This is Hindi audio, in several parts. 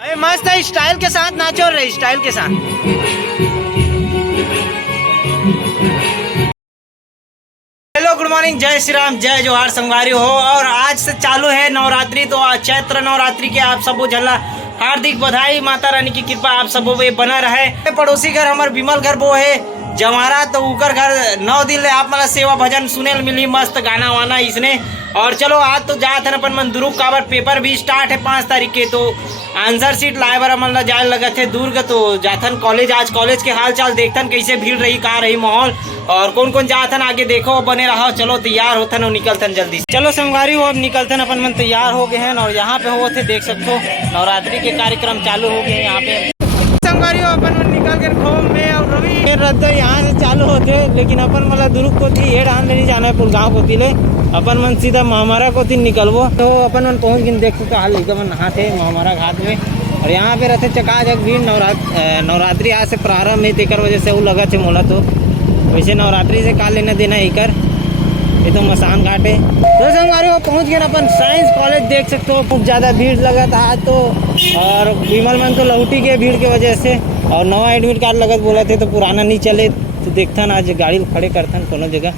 अरे मस्त है, स्टाइल के साथ नाचो रे, स्टाइल के साथ। हेलो, गुड मॉर्निंग, जय श्री राम, जय जोहार संगवारी हो। और आज से चालू है नवरात्रि, तो चैत्र नवरात्रि के आप सबको झल्ला हार्दिक बधाई। माता रानी की कृपा आप सबको वे बना रहे। पड़ोसी घर हमारे विमल घर वो है जवारा, तो उकर घर 9 दिन ले आप मला सेवा भजन सुने मिली, मस्त गाना वाना इसने। और चलो आज तो जात है अपन मन दुर्ग काबर पेपर भी स्टार्ट है 5 तारीख के, तो आंसर सीट लाए बर मन ला जाए लगा थे दुर्ग, तो जाथन कॉलेज। आज कॉलेज के हाल चाल देखथन कैसे भीड़ रही, कहाँ रही माहौल, और कौन कौन जाथन आगे देखो, बने रहो। चलो तैयार होथन और निकलथन जल्दी से। चलो संगवारी हो, अब निकलथन, अपन मन तैयार हो गए हैं। और यहाँ पे हो थे देख सकते हो नवरात्रि के कार्यक्रम चालू हो गए हैं यहाँ पे। संगवारी हो, अपन मन निकल कर खोम में और रवि रद्द यहाँ से चालू होते, लेकिन अपन मला दुर्ग को थी हेड आन नहीं जाना है, पुलगांव को ले अपन मन सीधा महामारा को तीन निकलबो। तो अपन मन पहुँच गए, देख सकते हाल लेकर मन नहाते महामारा घाट में। और यहाँ पे रहते चकाचक भीड़। नवरात्रि आज से प्रारंभ है, तेकर वजह से वो लगा थे मोला। तो वैसे नवरात्रि से का लेना देना इकर, ये तो मसान घाट है। तो संगवारी हो पहुँच गए अपन साइंस कॉलेज, देख सकते हो खूब ज़्यादा भीड़ लगा था आज तो। और विमल मन तो लौटी गए भीड़ के वजह से, और नवा एडमिट कार्ड लगत बोला थे, तो पुराना नहीं चले, तो देखथन आज गाड़ी खड़े करथन कोनो जगह।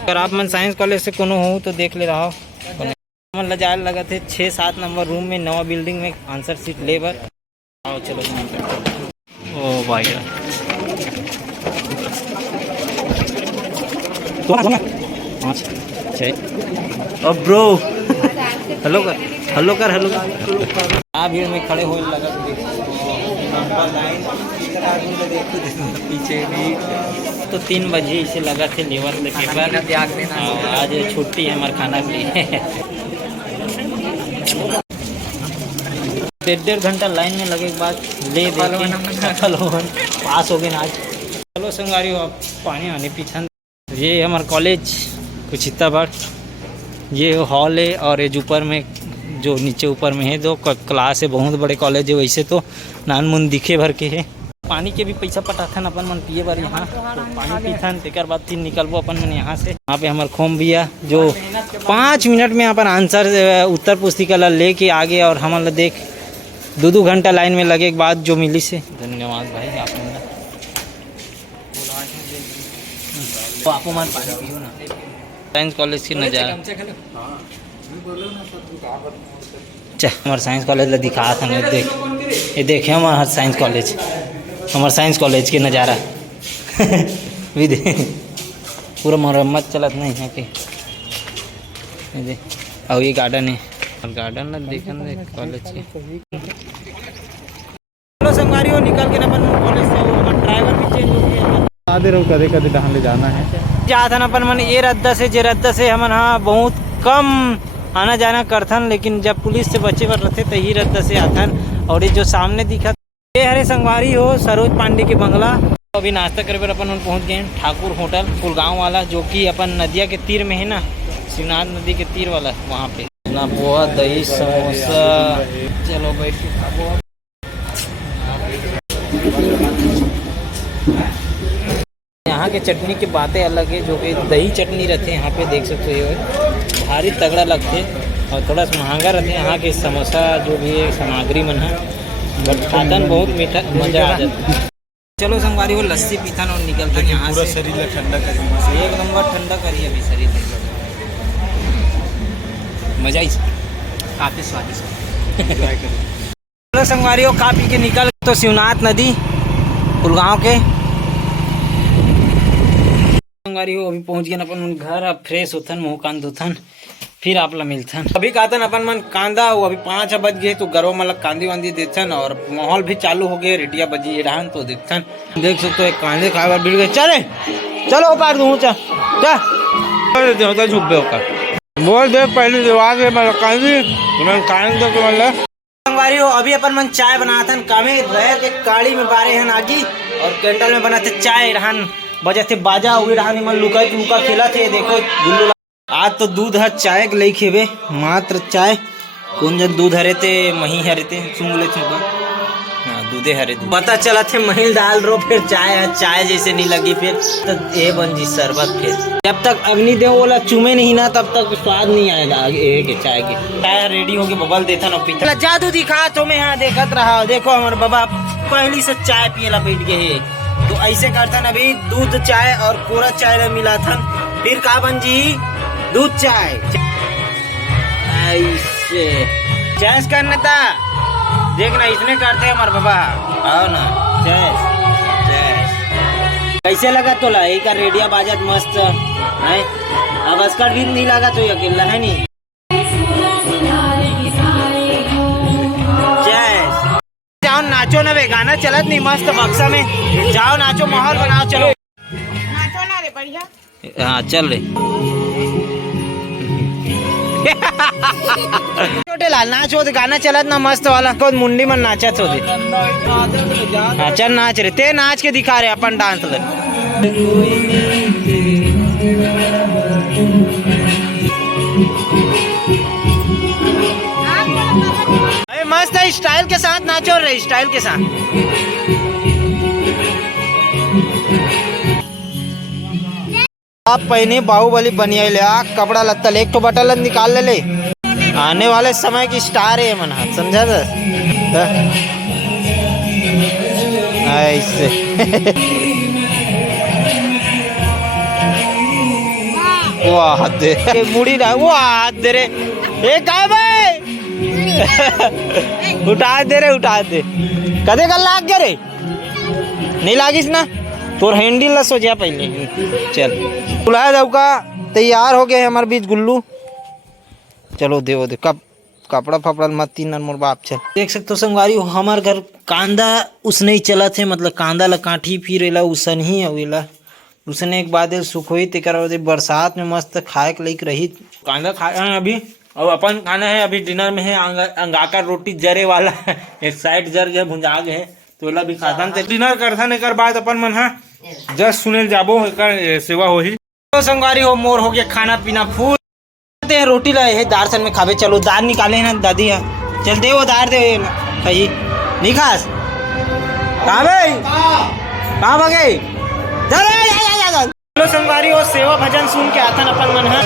अगर आप मन साइंस कॉलेज से कोनो हो तो देख ले रहा हो, मन जाए लगा थे 6-7 नंबर रूम में, नवा बिल्डिंग में आंसर सीट लेबर। आओ चलो। ओ भाई अब ब्रो हेलो कर, हेलो कर, हेलो कर। भीड़ में खड़े हो लगा पीछे भी, तो 3 बजे इसे लगा थे लेवर ले पेपर। आज छुट्टी है हमारे खाना के लिए। 1.5 घंटा लाइन में लगे के बाद ले सफल हो पास हो गए आज। चलो संगवारी हो, आप पानी आने पीछा। ये हमारा कॉलेज कुचित्ताबाड़, ये हॉल है, और ये ऊपर में जो नीचे ऊपर में है दो क्लास है, बहुत बड़े कॉलेज है। वैसे तो नान मुन दिखे भर के है। पानी के भी पैसा पटाथन अपन मन पिए बार यहाँ, तो पानी पीथन, तेकर बाद फिर निकलबो अपन मन यहाँ से। यहाँ पे हमारे खोम भैया जो 5 मिनट में अपन आंसर उत्तर पुस्तिका ला लेके आगे, और हम ला देख 2-2 घंटा लाइन में लगे के बाद जो मिली से। धन्यवाद भाई आप मन पानी पियो ना। साइंस कॉलेज की नज़ारा हमारे साइंस कॉलेज ला दिखा था, देख ये देखे हमारा साइंस कॉलेज, हमारे साइंस कॉलेज के नज़ारा भी देख, पूरा मरम्मत चलत नहीं है कि देख। और ये गार्डन है, गार्डन ला देखन कॉलेज के। चलो संगवारी हो, निकल के अपन कॉलेज से। वो ड्राइवर भी चेंज हो गया, आधे रहो कदे कदे कहाँ ले जाना है। जाथन अपन मन ये रद्दा से हमन हाँ बहुत कम आना जाना करथन, लेकिन जब पुलिस से बचे बर रहते तो ही रद्दा से आथन। और ये जो सामने दिखा ये हरे संगवारी हो सरोज पांडे के बंगला। तो अभी नाश्ता करे पर अपन पहुंच गए ठाकुर होटल पुलगांव वाला, जो कि अपन नदिया के तीर में है ना, शिवनाथ नदी के तीर वाला, वहाँ पे ना पोहा दही समोसा। चलो बैठ के खाबो। यहाँ के चटनी की बातें अलग है, जो कि दही चटनी रहते हैं यहाँ पे, देख सकते हो भारी तगड़ा लगते, और थोड़ा सा महंगा रहते हैं यहाँ के समोसा जो भी है सामग्री मन है, बट खातन बहुत मीठा मजा आ जाता है। चलो संगवारी हो, लस्सी पीथन और निकलते हैं यहाँ से। शरीर ठंडा करिए, एक नंबर ठंडा करिए अभी शरीर, मजा ही काफ़ी स्वादिष्ट। चलो संगवारी हो, खा पी के निकल तो शिवनाथ नदी पुलगांव के। संगवारी हो, अभी पहुंच गए अपन घर। अब फ्रेश होथन, मुँह कान धोथन, फिर आप ला मिलथन। अभी कहतन अपन मन कांदा, अभी 5 बज गए, तो गरवा मतलब कांदी वांदी देथन, और माहौल भी चालू हो गए, रेटिया बजी ये रहन, तो देखथन। देख सकते हो कांदे खाए भीड़ गए। चले चलो पार दूँ चा झुक बोल दे पहले दिवा दे कांदी। संगवारी हो, अभी अपन मन चाय बनाथन, कामे रह के काड़ी में बारे हन आगी, और कैंटल में बनाते चाय रहन, बजे थे बाजा हुए रहनी मन लुका खेला थे। देखो गुल्लू आज तो दूध है चाय के लई खेबे, मात्र चाय। कौन जन दूध हरे थे मही हरे थे सुंग ले थे। हाँ दूधे हरे दूध पता चला थे महिल डाल रो फिर चाय जैसे नहीं लगी फिर तो ये बन जी शरबत फिर जब तक अग्निदेव वाला चूमे नहीं ना तब तक स्वाद नहीं आएगा ये के चाय के। चाय रेडी होके बबल देता ना पीता जादू दिखा तो मैं यहाँ देखत रहा देखो हमारे बाबा पहली से चाय पियला बैठ गए है तो ऐसे करता ना अभी दूध चाय और कोरा चाय मिला था फिर का बन जी दूध चाय ऐसे चैस करने था देखना इसने करते हैं हमारे बाबा आओ ना चैस चैस कैसे लगा तो ला एक रेडिया बाजत मस्त है अब अस्कर भी नहीं लगा तो अकेला है नहीं चैस जाओ नाचो ना वे गाना चलत नहीं मस्त बक्सा में जाओ नाचो माहौल बनाओ चलो नाचो ना रे बढ़िया। हाँ चल रे छोटे लाल नाच होते गाना चलत ना मस्त वाला खुद मुंडी में नाचत होते हाँ चल नाच रे ते नाच के दिखा रहे अपन डांस ले मस्त है स्टाइल के साथ नाचो रे स्टाइल के साथ आप पहने बाहुबली बनिया ले कपड़ा लत्ता ले एक तो बटल निकाल ले आने वाले समय की स्टार है मन समझा ऐसे वाह दे मुड़ी ना वाह दे रे ए काय भाई उठा दे कदे कल लाग गया रे नहीं लागिस ना तोर हैंडल ला सो जा पहले चल बुलाया जाऊ का तैयार हो गए हमारे बीच गुल्लू चलो देव दे कब कपड़ा फपड़ा मत तीन मोर बाप चल देख सकते हो संगवारी हमार घर कांदा उसने ही चला थे मतलब कांदा ला काठी फिरेला उसन ही अवेला उसने एक बाद सुखोई तेकर बरसात में मस्त खाए के लायक रही कांदा खाए हैं अभी और अपन खाना है अभी डिनर में है अंगाकर रोटी जरे वाला एक साइड जर गए भुंजा गए तो भी खातन डिनर करथन एक बाद अपन मन हा जस्ट सुनेल जाबो एकर सेवा होही तो संगवारी हो मोर हो गया खाना पीना फूल हैं रोटी लाए है दार सन में खावे चलो दार निकाले ना दादी है चल दे वो दार दे कही नहीं खास कहाँ भाई कहाँ भागे चलो संगवारी हो सेवा भजन सुन के आता अपन मन है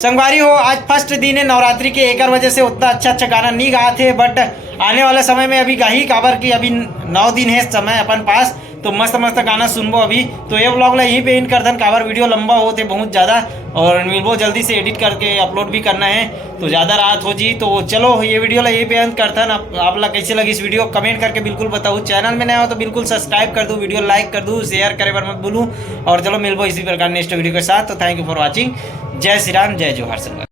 संगवारी हो आज फर्स्ट दिन है नवरात्रि के एक वजह से उतना अच्छा गाना नहीं गा थे बट आने वाला समय में अभी गाही काबर की अभी 9 दिन है समय अपन पास तो मस्त गाना सुनबो अभी तो ये ब्लॉग ला यहीं पे इन कर दन काबर वीडियो लंबा होते बहुत ज़्यादा और मिलबो जल्दी से एडिट करके अपलोड भी करना है तो ज़्यादा रात हो जी तो चलो ये वीडियो ला यहीं पे अंत करता आप ला कैसे लगी इस वीडियो कमेंट करके बिल्कुल बताओ चैनल में नया हो तो बिल्कुल सब्सक्राइब कर दो वीडियो लाइक कर दो शेयर करे पर मत भूलूँ और चलो मिलबो इसी प्रकार नेक्स्ट वीडियो के साथ तो थैंक यू फॉर वॉचिंग जय श्री राम जय जोहार संगवारी।